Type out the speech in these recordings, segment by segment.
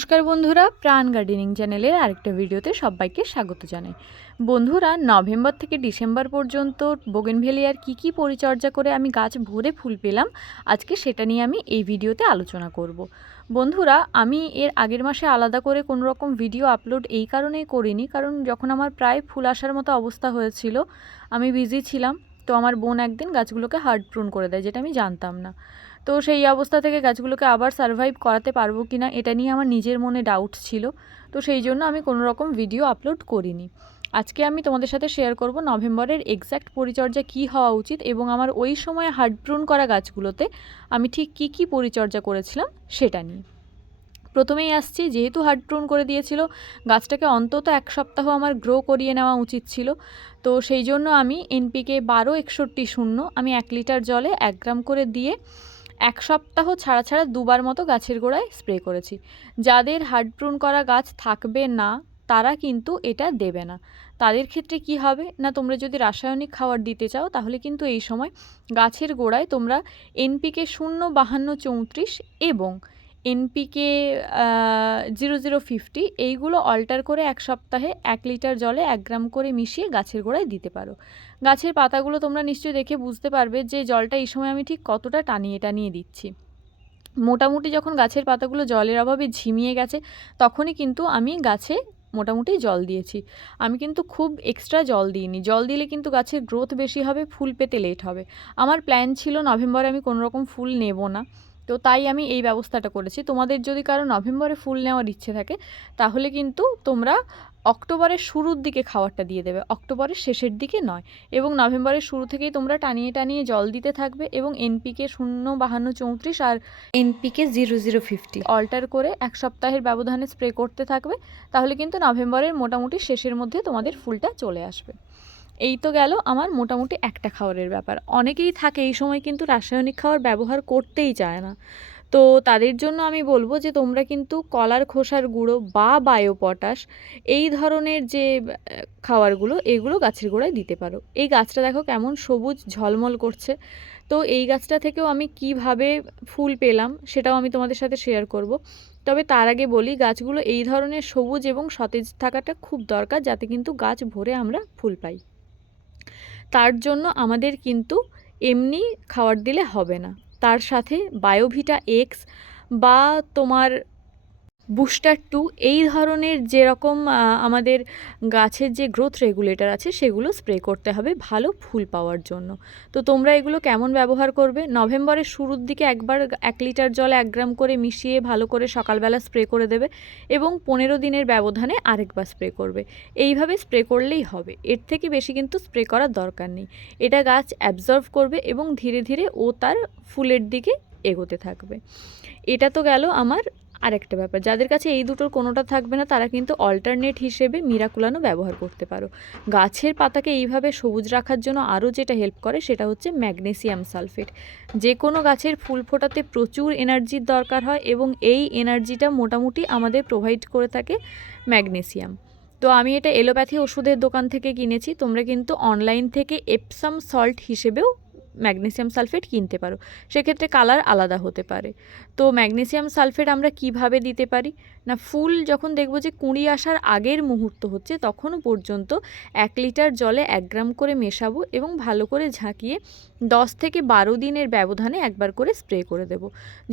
নমস্কার বন্ধুরা, প্রাণ গার্ডেনিং চ্যানেলের আরেকটা ভিডিওতে সবাইকে স্বাগত জানাই। বন্ধুরা, নভেম্বর থেকে ডিসেম্বর পর্যন্ত বোগেনভেলিয়ার কি পরিচর্যা করে আমি গাছ ভরে ফুল পেলাম, আজকে সেটা নিয়ে আমি এই ভিডিওতে আলোচনা করব। বন্ধুরা, আমি এর আগের মাসে আলাদা করে কোনো রকম ভিডিও আপলোড এই কারণেই করিনি, কারণ যখন আমার প্রায় ফুল আসার মতো অবস্থা হয়েছিল, আমি বিজি ছিলাম। তো আমার বোন একদিন গাছগুলোকে হার্ড প্রুন করে দেয়, যেটা আমি জানতাম না। তো সেই অবস্থা থেকে গাছগুলোকে আবার সারভাইভ করাতে পারবো কি না এটা নিয়ে আমার নিজের মনে ডাউট ছিল। তো সেই জন্য আমি কোনো রকম ভিডিও আপলোড করিনি। আজকে আমি তোমাদের সাথে শেয়ার করব নভেম্বরের এক্স্যাক্ট পরিচর্যা কী হওয়া উচিত এবং আমার ওই সময় হার্ড প্রুন করা গাছগুলোতে আমি ঠিক কী পরিচর্যা করেছিলাম সেটা নিয়ে। প্রথমেই আসছি, যেহেতু হার্ড প্রুন করে দিয়েছিল, গাছটাকে অন্তত 1 সপ্তাহ আমার গ্রো করিয়ে নেওয়া উচিত ছিল। তো সেই জন্য আমি NPK 12-61-0 আমি 1 লিটার জলে 1 গ্রাম করে দিয়ে 1 সপ্তাহ ছাড়া ছাড়া দুবার মতো গাছের গোড়ায় স্প্রে করেছি। যাদের হার্ড প্রুন করা গাছ থাকবে না তারা কিন্তু এটা দেবে না। তাদের ক্ষেত্রে কি হবে না, তোমরা যদি রাসায়নিক খাবার দিতে চাও তাহলে কিন্তু এই সময় গাছের গোড়ায় তোমরা NPK 0-52-34 এবং NPK 0050 এইগুলো অল্টার করে 1 সপ্তাহে 1 লিটার জলে 1 গ্রাম করে মিশিয়ে গাছের গোড়ায় দিতে পারো। গাছের পাতাগুলো তোমরা নিশ্চয়ই দেখে বুঝতে পারবে যে জলটা এই সময় আমি ঠিক কতটা টানিয়ে দিচ্ছি। মোটামুটি যখন গাছের পাতাগুলো জলের অভাবে ঝিমিয়ে গেছে তখনই কিন্তু আমি গাছে মোটামুটি জল দিয়েছি। আমি কিন্তু খুব এক্সট্রা জল দিইনি। জল দিলে কিন্তু গাছের গ্রোথ বেশি হবে, ফুল পেতে লেট হবে। আমার প্ল্যান ছিল নভেম্বরে আমি কোনো রকম ফুল নেব না, তো তাই আমি এই ব্যবস্থাটা করেছি। তোমাদের যদি কারো নভেম্বরে ফুল নেওয়ার ইচ্ছে থাকে তাহলে কিন্তু তোমরা অক্টোবরের শুরুর দিকে খাবারটা দিয়ে দেবে, অক্টোবরের শেষের দিকে নয়। এবং নভেম্বরের শুরু থেকেই তোমরা টানিয়ে জল দিতে থাকবে এবং NPK 0-52-34 আর NPK 0050 অল্টার করে 1 সপ্তাহের ব্যবধানে স্প্রে করতে থাকবে। তাহলে কিন্তু নভেম্বরের মোটামুটি শেষের মধ্যে তোমাদের ফুলটা চলে আসবে। এই তো গেল আমার মোটামুটি একটা খাবারের ব্যাপার। অনেকেই থাকে এই সময় কিন্তু রাসায়নিক খাবার ব্যবহার করতেই চায় না। তো তাদের জন্য আমি বলবো যে তোমরা কিন্তু কলার খোসার গুঁড়ো বা বায়ো পটাশ এই ধরনের যে খাবারগুলো এগুলো গাছের গোড়ায় দিতে পারো। এই গাছটা দেখো কেমন সবুজ ঝলমল করছে। তো এই গাছটা থেকেও আমি কিভাবে ফুল পেলাম সেটাও আমি তোমাদের সাথে শেয়ার করব। তবে তার আগে বলি, গাছগুলো এই ধরনের সবুজ এবং সতেজ থাকাটা খুব দরকার, যাতে কিন্তু গাছ ভরে আমরা ফুল পাই। তার জন্য আমাদের কিন্তু এমনি খাবার দিলে হবে না, তার সাথে বায়োভিটা এক্স বা তোমার বুস্টার 2 এই ধরনের যেরকম আমাদের গাছের যে গ্রোথ রেগুলেটর আছে সেগুলো স্প্রে করতে হবে ভালো ফুল পাওয়ার জন্য। তো তোমরা এগুলো কেমন ব্যবহার করবে, নভেম্বরের শুরুর দিকে একবার 1 লিটার জলে 1 গ্রাম করে মিশিয়ে ভালো করে সকালবেলা স্প্রে করে দেবে এবং 15 দিনের ব্যবধানে আরেকবার স্প্রে করবে। এইভাবে স্প্রে করলেই হবে, এর থেকে বেশি কিন্তু স্প্রে করার দরকার নেই। এটা গাছ অ্যাবজর্ভ করবে এবং ধীরে ধীরে ও তার ফুলের দিকে এগোতে থাকবে। এটা তো গেল আমার আরেকটা ব্যাপার। যাদের কাছে এই দুটোর কোনোটা থাকবে না তারা কিন্তু অল্টারনেট হিসেবে মিরাকুলানো ব্যবহার করতে পারো। গাছের পাতাকে এইভাবে সবুজ রাখার জন্য আরও যেটা হেল্প করে সেটা হচ্ছে ম্যাগনেসিয়াম সালফেট। যে কোনো গাছের ফুল ফোটাতে প্রচুর এনার্জির দরকার হয় এবং এই এনার্জিটা মোটামুটি আমাদের প্রোভাইড করে থাকে ম্যাগনেসিয়াম। তো আমি এটা এলোপ্যাথি ওষুধের দোকান থেকে কিনেছি। তোমরা কিন্তু অনলাইন থেকে এপসাম সল্ট হিসেবেও ম্যাগনেসিয়াম সালফেট কিনতে পারো, সেক্ষেত্রে কালার আলাদা হতে পারে। তো ম্যাগনেসিয়াম সালফেট আমরা কিভাবে দিতে পারি না, ফুল যখন দেখব যে কুঁড়ি আসার আগের মুহূর্ত হচ্ছে তখনও পর্যন্ত 1 লিটার জলে 1 গ্রাম করে মেশাবো এবং ভালো করে ঝাঁকিয়ে 10 থেকে 12 দিনের ব্যবধানে একবার করে স্প্রে করে দেব।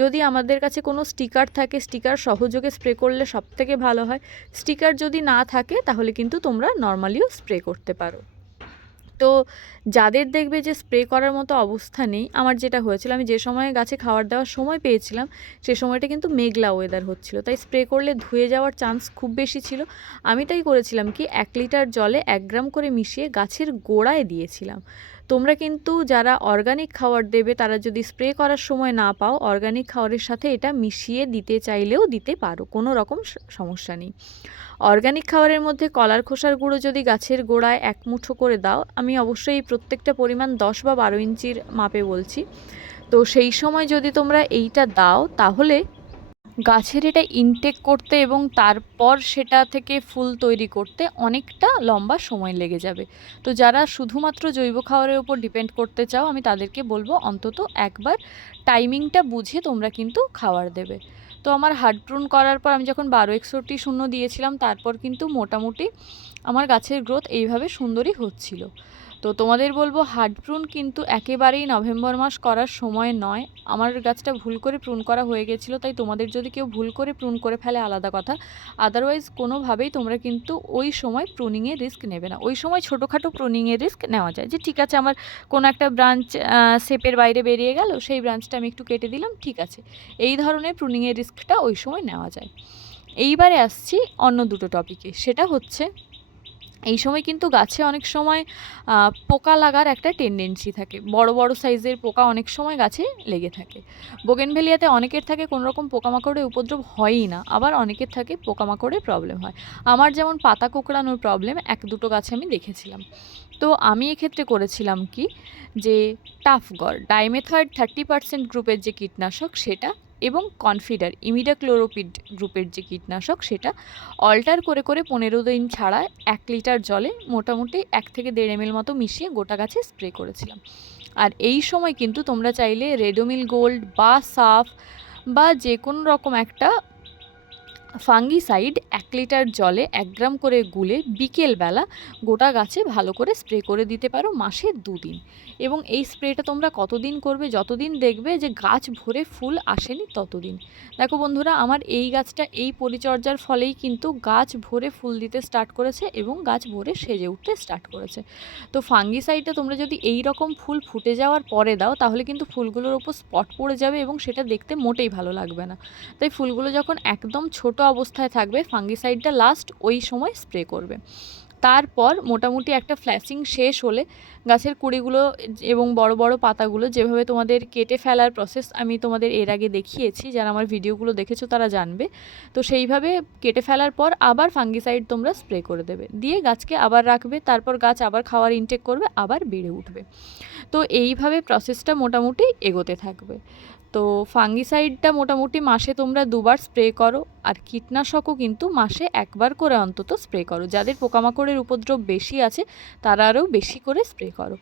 যদি আমাদের কাছে কোনো স্টিকার থাকে, স্টিকার সহযোগে স্প্রে করলে সবথেকে ভালো হয়। স্টিকার যদি না থাকে তাহলে কিন্তু তোমরা নর্মালিও স্প্রে করতে পারো। তো যাদের দেখবে যে স্প্রে করার মতো অবস্থা নেই, আমার যেটা হয়েছিল, আমি যে সময়ে গাছে খাবার দেওয়ার সময় পেয়েছিলাম সে সময়টা কিন্তু মেঘলা ওয়েদার হচ্ছিল, তাই স্প্রে করলে ধুয়ে যাওয়ার চান্স খুব বেশি ছিল। আমি তাই করেছিলাম কি, 1 লিটার জলে 1 গ্রাম করে মিশিয়ে গাছের গোড়ায় দিয়েছিলাম। তোমরা কিন্তু যারা অর্গানিক খাবার দেবে তারা যদি স্প্রে করার সময় না পাও, অর্গানিক খাবারের সাথে এটা মিশিয়ে দিতে চাইলেও দিতে পারো, কোনো রকম সমস্যা নেই। অর্গানিক খাবারের মধ্যে কলার খোসার গুঁড়ো যদি গাছের গোড়ায় 1 মুঠো করে দাও, আমি অবশ্যই প্রত্যেকটা পরিমাণ 10 বা 12 ইঞ্চির মাপে বলছি, তো সেই সময় যদি তোমরা এইটা দাও তাহলে গাছের এটা ইনটেক করতে এবং তারপর সেটা থেকে ফুল তৈরি করতে অনেকটা লম্বা সময় লেগে যাবে। তো যারা শুধুমাত্র জৈব খাবারের উপর ডিপেন্ড করতে চাও আমি তাদেরকে বলবো অন্তত একবার টাইমিংটা বুঝে তোমরা কিন্তু খাবার দেবে। তো আমার হার্ড প্রুন করার পর আমি যখন 1261 দিয়েছিলাম, তারপর কিন্তু মোটামুটি আমার গাছের গ্রোথ এইভাবে সুন্দরই হচ্ছিল। তো তোমাদের বলবো, হার্ড প্রুন কিন্তু একেবারেই নভেম্বর মাস করার সময় নয়। আমার গাছটা ভুল করে প্রুন করা হয়ে গেছিলো, তাই তোমাদের যদি কেউ ভুল করে প্রুন করে ফেলে আলাদা কথা, আদারওয়াইজ কোনোভাবেই তোমরা কিন্তু ওই সময় প্রুনিংয়ের রিস্ক নেবে না। ওই সময় ছোটোখাটো প্রুনিংয়ের রিস্ক নেওয়া যায়, যে ঠিক আছে আমার কোনো একটা ব্রাঞ্চ শেপের বাইরে বেরিয়ে গেল, সেই ব্রাঞ্চটা আমি একটু কেটে দিলাম, ঠিক আছে, এই ধরনের প্রুনিংয়ের রিস্কটা ওই সময় নেওয়া যায়। এইবারে আসছি অন্য দুটো টপিকে, সেটা হচ্ছে এই সময় কিন্তু গাছে অনেক সময় পোকা লাগার একটা টেন্ডেন্সি থাকে, বড় বড় সাইজের পোকা অনেক সময় গাছে লেগে থাকে। বোগেনভেলিয়াতে অনেকের থাকে কোনো রকম পোকামাকড়ের উপদ্রব হয়ই না, আবার অনেকের থাকে পোকামাকড়ের প্রবলেম হয়। আমার যেমন পাতা কোঁকড়ানোর প্রবলেম এক দুটো গাছে আমি দেখেছিলাম। তো আমি এক্ষেত্রে করেছিলাম কি, যে টাফগড় ডাইমেথয়েড 30% গ্রুপের যে কীটনাশক সেটা, এবং কনফিডার ইমিডাক্লোরোপিড গ্রুপের যে কীটনাশক সেটা অল্টার করে করে 15 দিন ছাড়া 1 লিটার জলে মোটামুটি 1 থেকে 1.5 ml মতো মিশিয়ে গোটা গাছে স্প্রে করেছিলাম। আর এই সময় কিন্তু তোমরা চাইলে রেডোমিল গোল্ড বা সাফ বা যে কোনো রকম একটা ফাঙ্গিসাইড 1 লিটার জলে 1 গ্রাম করে গুলে বিকেলবেলা গোটা গাছে ভালো করে স্প্রে করে দিতে পারো মাসে 2 দিন। এবং এই স্প্রেটা তোমরা কতদিন করবে, যতদিন দেখবে যে গাছ ভরে ফুল আসেনি ততদিন। দেখো বন্ধুরা, আমার এই গাছটা এই পরিচর্যার ফলেই কিন্তু গাছ ভরে ফুল দিতে স্টার্ট করেছে এবং গাছ ভরে সেজে উঠতে স্টার্ট করেছে। তো ফাঙ্গিসাইডটা তোমরা যদি এই রকম ফুল ফুটে যাওয়ার পরে দাও, তাহলে কিন্তু ফুলগুলোর ওপর স্পট পড়ে যাবে এবং সেটা দেখতে মোটেই ভালো লাগবে না। তাই ফুলগুলো যখন একদম ছোট অবস্থায় থাকবে, ফাঙ্গিসাইডটা লাস্ট ওই সময় স্প্রে করবে। তারপর মোটামুটি একটা ফ্ল্যাশিং শেষ হলে গাছের কুঁড়িগুলো এবং বড় বড় পাতাগুলো যেভাবে তোমাদের কেটে ফেলার প্রসেস আমি তোমাদের এর আগে দেখিয়েছি, যারা আমার ভিডিওগুলো দেখেছো তারা জানবে। তো সেইভাবে কেটে ফেলার পর আবার ফাঙ্গিসাইড তোমরা স্প্রে করে দেবে, দিয়ে গাছকে আবার রাখবে, তারপর গাছ আবার খাওয়ার ইনটেক করবে, আবার বেড়ে উঠবে। তো এইভাবে প্রসেসটা মোটামুটি এগোতে থাকবে। তো ফাঙ্গিসাইডটা মোটামুটি মাসে তোমরা 2বার স্প্রে করো, আর কীটনাশকও কিন্তু মাসে 1বার করে অন্তত স্প্রে করো। যাদের পোকামাকড়ের উপদ্রব বেশি আছে তারা আরও বেশি করে স্প্রে করো,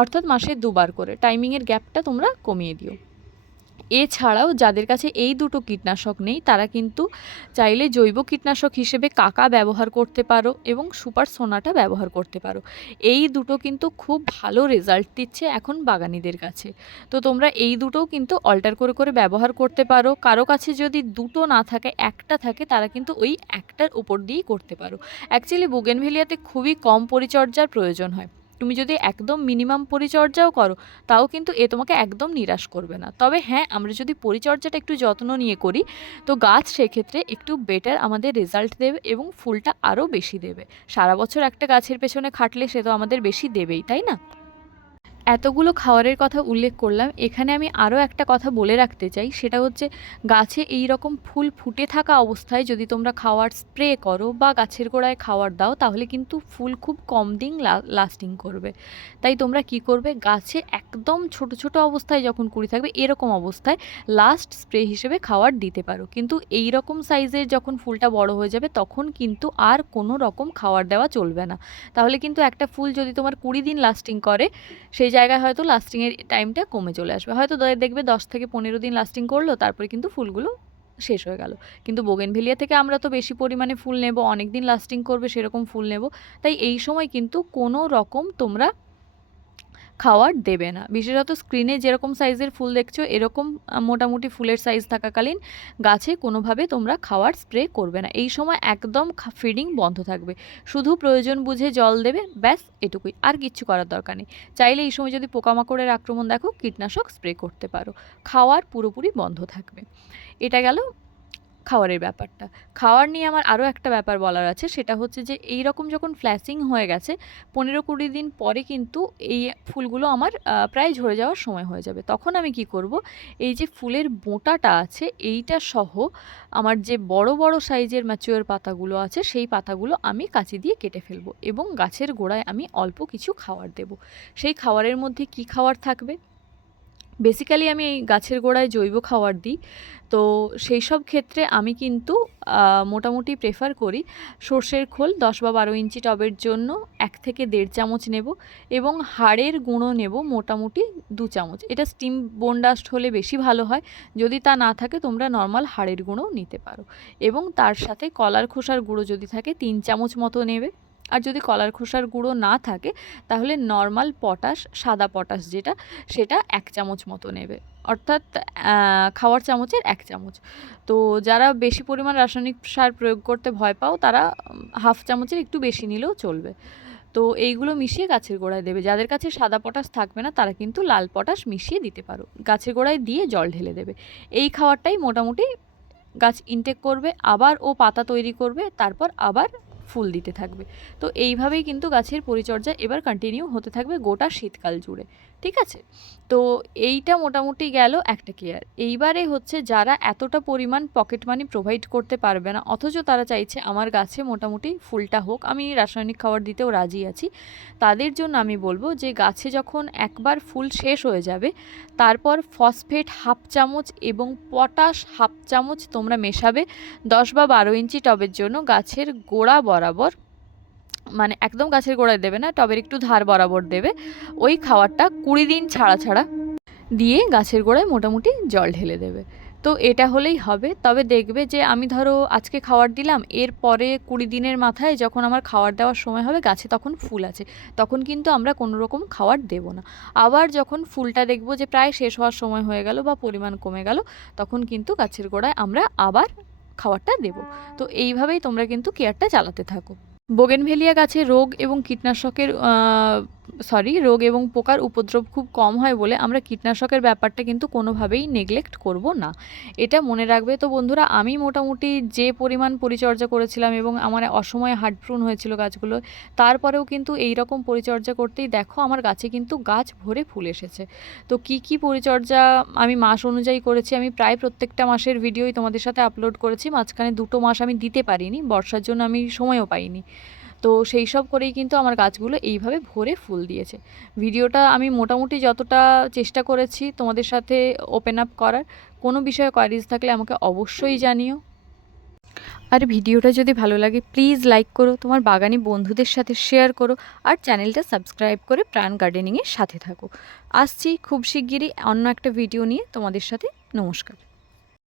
অর্থাৎ মাসে 2বার করে। টাইমিংয়ের গ্যাপটা তোমরা কমিয়ে দিও। এছাড়াও যাদের কাছে এই দুটো কীটনাশক নেই তারা কিন্তু চাইলে জৈব কীটনাশক হিসেবে কাকা ব্যবহার করতে পারো এবং সুপার সোনাটা ব্যবহার করতে পারো। এই দুটো কিন্তু খুব ভালো রেজাল্ট দিচ্ছে এখন বাগানিদের কাছে। তো তোমরা এই দুটোও কিন্তু অল্টার করে করে ব্যবহার করতে পারো। কারো কাছে যদি দুটো না থাকে, একটা থাকে, তারা কিন্তু ওই একটার উপর দিয়েই করতে পারো। অ্যাকচুয়ালি বোগেনভেলিয়াতে খুবই কম পরিচর্যার প্রয়োজন হয়। তুমি যদি একদম মিনিমাম পরিচর্যাও করো তাও কিন্তু এ তোমাকে একদম নিরাশ করবে না। তবে হ্যাঁ, আমরা যদি পরিচর্যাটা একটু যত্ন নিয়ে করি তো গাছ সেক্ষেত্রে একটু বেটার আমাদের রেজাল্ট দেবে এবং ফুলটা আরও বেশি দেবে। সারা বছর একটা গাছের পেছনে খাটলে সে তো আমাদের বেশি দেবেই, তাই না? এতগুলো খাবারের কথা উল্লেখ করলাম, এখানে আমি আরও একটা কথা বলে রাখতে চাই, সেটা হচ্ছে গাছে এই রকম ফুল ফুটে থাকা অবস্থায় যদি তোমরা খাওয়ার স্প্রে করো বা গাছের গোড়ায় খাওয়ার দাও, তাহলে কিন্তু ফুল খুব কম দিন লাস্টিং করবে। তাই তোমরা কি করবে, গাছে একদম ছোট ছোট অবস্থায় যখন কুড়ি থাকবে এরকম অবস্থায় লাস্ট স্প্রে হিসেবে খাওয়ার দিতে পারো, কিন্তু এই রকম সাইজের যখন ফুলটা বড় হয়ে যাবে তখন কিন্তু আর কোনো রকম খাওয়ার দেওয়া চলবে না। তাহলে কিন্তু একটা ফুল যদি তোমার 20 দিন লাস্টিং করে, সেই জায়গায় হয়তো লাস্টিংয়ের টাইমটা কমে চলে আসবে। হয়তো দেখবে 10 থেকে 15 দিন লাস্টিং করলো, তারপরে কিন্তু ফুলগুলো শেষ হয়ে গেল। কিন্তু বোগেনভেলিয়া থেকে আমরা তো বেশি পরিমাণে ফুল নেব, অনেক দিন লাস্টিং করবে সেরকম ফুল নেব। তাই এই সময় কিন্তু কোনো রকম তোমরা খাওয়ার দেবে না। বিশেষত স্ক্রিনে যেরকম সাইজের ফুল দেখছো এরকম মোটামুটি ফুলের সাইজ থাকাকালীন গাছে কোনোভাবে তোমরা খাওয়ার স্প্রে করবে না। এই সময় একদম ফিডিং বন্ধ থাকবে, শুধু প্রয়োজন বুঝে জল দেবে, ব্যাস এটুকুই, আর কিচ্ছু করার দরকার নেই। চাইলে এই সময় যদি পোকামাকড়ের আক্রমণ দেখো কীটনাশক স্প্রে করতে পারো, খাওয়ার পুরোপুরি বন্ধ থাকবে। এটা গেল খাওয়ারের ব্যাপারটা। খাওয়ার নিয়ে আমার আরও একটা ব্যাপার বলার আছে, সেটা হচ্ছে যে এই রকম যখন ফ্ল্যাশিং হয়ে গেছে 15-20 দিন পরে কিন্তু এই ফুলগুলো আমার প্রায় ঝরে যাওয়ার সময় হয়ে যাবে। তখন আমি কি করব, এই যে ফুলের বোঁটাটা আছে এইটা সহ আমার যে বড় বড় সাইজের ম্যাচিওর পাতাগুলো আছে সেই পাতাগুলো আমি কাঁচি দিয়ে কেটে ফেলবো এবং গাছের গোড়ায় আমি অল্প কিছু খাওয়ার দেব। সেই খাওয়ারের মধ্যে কি খাওয়ার থাকবে, বেসিক্যালি আমি এই গাছের গোড়ায় জৈব খাবার দিই। তো সেই সব ক্ষেত্রে আমি কিন্তু মোটামুটি প্রেফার করি সর্ষের খোল 10 বা 12 ইঞ্চি টবের জন্য 1 থেকে 1.5 চামচ নেব এবং হাড়ের গুঁড়ো নেব মোটামুটি 2 চামচ। এটা স্টিম বোন ডাস্ট হলে বেশি ভালো হয়। যদি তা না থাকে তোমরা নর্মাল হাড়ের গুঁড়োও নিতে পারো এবং তার সাথে কলার খোসার গুঁড়ো যদি থাকে 3 চামচ মতো নেবে। আর যদি কলার খোসার গুঁড়ো না থাকে তাহলে নর্মাল পটাশ, সাদা পটাশ যেটা, সেটা 1 চামচ মতো নেবে, অর্থাৎ খাওয়ার চামচের 1 চামচ। তো যারা বেশি পরিমাণ রাসায়নিক সার প্রয়োগ করতে ভয় পাও তারা হাফ চামচের একটু বেশি নিলেও চলবে। তো এইগুলো মিশিয়ে গাছের গোড়ায় দেবে। যাদের কাছে সাদা পটাশ থাকবে না তারা কিন্তু লাল পটাশ মিশিয়ে দিতে পারো। গাছের গোড়ায় দিয়ে জল ঢেলে দেবে। এই খাবারটাই মোটামুটি গাছ ইনটেক করবে, আবার ও পাতা তৈরি করবে, তারপর আবার ফুল দিতে থাকবে। তো এইভাবেই কিন্তু গাছের পরিচর্যা এবার কন্টিনিউ হতে থাকবে গোটা শীতকাল জুড়ে। ঠিক আছে? তো এইটা মোটামুটি গেল একটা কেয়ার। এইবারে হচ্ছে যারা এতটা পরিমাণ পকেট মানি প্রোভাইড করতে পারবে না অথচ তারা চাইছে আমার গাছে মোটামুটি ফুলটা হোক, আমি রাসায়নিক খাবার দিতেও রাজি আছি, তাদের জন্য আমি বলবো যে গাছে যখন একবার ফুল শেষ হয়ে যাবে তারপর ফসফেট হাফ চামচ এবং পটাশ হাফ চামচ তোমরা মেশাবে 10 বা 12 ইঞ্চি টবের জন্য গাছের গোড়া বরাবর, মানে একদম গাছের গোড়ায় দেবে না, টবের একটু ধার বরাবর দেবে। ওই খাবারটা 20 দিন ছাড়া ছাড়া দিয়ে গাছের গোড়ায় মোটামুটি জল ঢেলে দেবে। তো এটা হলেই হবে। তবে দেখবে যে আমি ধরো আজকে খাবার দিলাম, এরপরে 20 দিনের মাথায় যখন আমার খাবার দেওয়ার সময় হবে গাছে তখন ফুল আছে, তখন কিন্তু আমরা কোনো রকম খাবার দেব না। আবার যখন ফুলটা দেখব যে প্রায় শেষ হওয়ার সময় হয়ে গেল বা পরিমাণ কমে গেল, তখন কিন্তু গাছের গোড়ায় আমরা আবার খাবারটা দেব। তো এইভাবেই তোমরা কিন্তু কেয়ারটা চালাতে থাকো। বোগেনভেলিয়া গাছে রোগ এবং রোগ এবং পোকার উপদ্রব খুব কম হয় বলে আমরা কীটনাশকের ব্যাপারটা কিন্তু কোনোভাবেই নেগলেক্ট করব না, এটা মনে রাখবে। তো বন্ধুরা, আমি মোটামুটি যে পরিমাণ পরিচর্যা করেছিলাম এবং আমার অসময়ে হার্টপ্রুন হয়েছিল গাছগুলো, তারপরেও কিন্তু এই রকম পরিচর্যা করতেই দেখো আমার গাছে কিন্তু গাছ ভরে ফুল এসেছে। তো কি কি পরিচর্যা আমি মাস অনুযায়ী করেছি, আমি প্রায় প্রত্যেকটা মাসের ভিডিওই তোমাদের সাথে আপলোড করেছি। মাঝখানে 2 মাস আমি দিতে পারিনি, বর্ষার জন্য আমি সময়ও পাইনি। তো সেই সব করেই কিন্তু আমার গাছগুলো এইভাবে ভরে ফুল দিয়েছে। ভিডিওটা আমি মোটামুটি যতটা চেষ্টা করেছি তোমাদের সাথে ওপেন আপ করার। কোনো বিষয়ে কোয়ারিজ থাকলে আমাকে অবশ্যই জানিও। আর ভিডিওটা যদি ভালো লাগে প্লিজ লাইক করো, তোমার বাগানি বন্ধুদের সাথে শেয়ার করো, আর চ্যানেলটা সাবস্ক্রাইব করে প্রাণ গার্ডেনিংয়ের সাথে থাকো। আসছি খুব শিগগিরই অন্য একটা ভিডিও নিয়ে তোমাদের সাথে। নমস্কার।